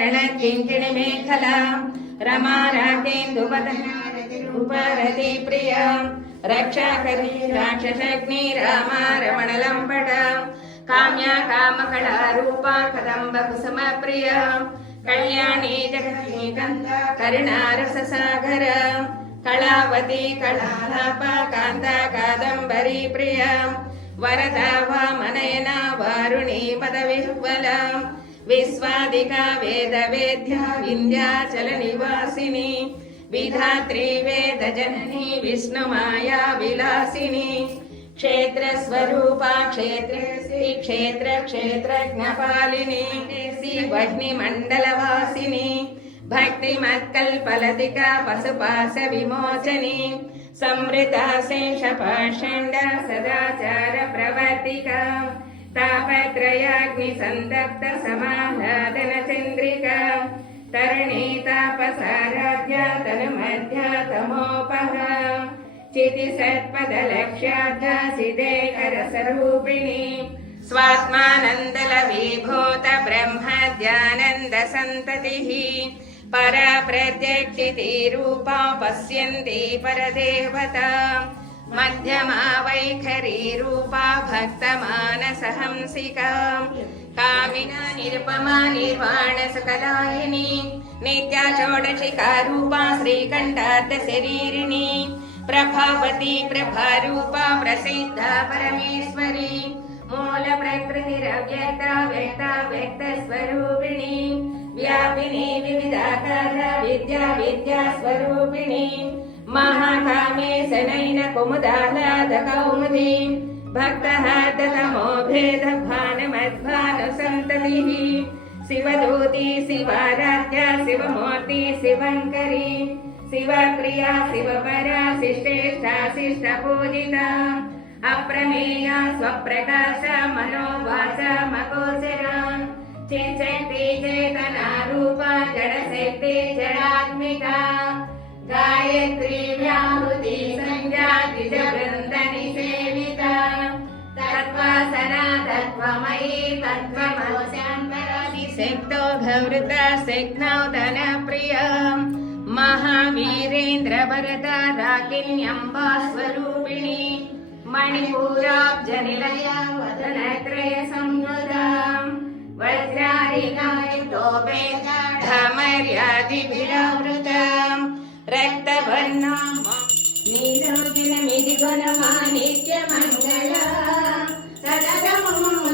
रणकिङ्किणी मेखला रमा राकेन्दुवदनारति प्रिया रक्षाकरी राक्षसग्नि रामा रमणलम्पट काम्या कामकला रूपा कदम्ब कुसुम प्रिया कल्याणी जगती गंगा करुणारससागर कलावती कलालाप कांता कादंबरी प्रिया वरदा वामनयना वारुणी पदविह्वला विश्वादिका वेदवेद्या विन्ध्याचल निवासिनी विधात्री वेदजननी विष्णुमाया विलासिनी क्षेत्र स्वरूपा क्षेत्रेसी क्षेत्र क्षेत्रज्ञपालिनी वह्नि मंडलवासिनी भक्ति मत्कल्पलतिका पशुपाश विमोचनी समृता शेष पाषण्ड सदाचार प्रवर्तिका तापत्रयाग्नि संतप्त समाह्लादन चंद्रिका तरुणी तापसाराध्या तन्मध्या तमोपह चिति सत्पदलक्ष्याध्या सिद्धेकरसरूपिणी स्वात्मानन्दलवीभूत ब्रह्मद्यानन्द सन्ततिः परा प्रत्यक्षिति रूपा पश्यन्ति परदेवता मध्यमा वैखरी रूपा भक्तमानसहंसिका कामिना निरुपमा निर्वाण सकलायिनी नित्या षोडशिका रूपा श्रीकण्ठार्थ शरीरिणी प्रभावती प्रभारूपा प्रसिद्धा परमेश्वरी मूल प्रकृतिरव्यक्ता व्यक्ता व्यक्त स्वरूपिणी व्यापिनी विविधाकार विद्या विद्या स्वरूपिणी महाकामे सनैन कुमुदाह्लाद कौमुदी भक्तहार्दतमो भेद भान मद्भानु संततिः शिवदूती शिवाराध्या शिवमूर्ति शिवङ्करी शिवप्रिया शिवपरा शिष्टेष्ठा शिष्टपूजिता अप्रमेया स्वप्रकाश मनोवाच मकोचरा चित्शक्ति चेतना रूपा जडशक्ति जडात्मिका गायत्री व्याहृति संज्ञा द्विजवृन्द निसेविता तत्त्वासना तत्त्वमयी तत्त्वमस्यान्तराशि शक्तो घवृता शक्नौतन प्रिया महावीरेन्द्र भरता राकिन्यम्बा स्वरूपिणी मणिपूराब्जनिलया वदनत्रय संयुता वज्रारिकायुक्तोपेतामर्यादिभिरावृता रक्तवर्णा नीलोजनमिदिगुणमा नित्यमङ्गला सततम्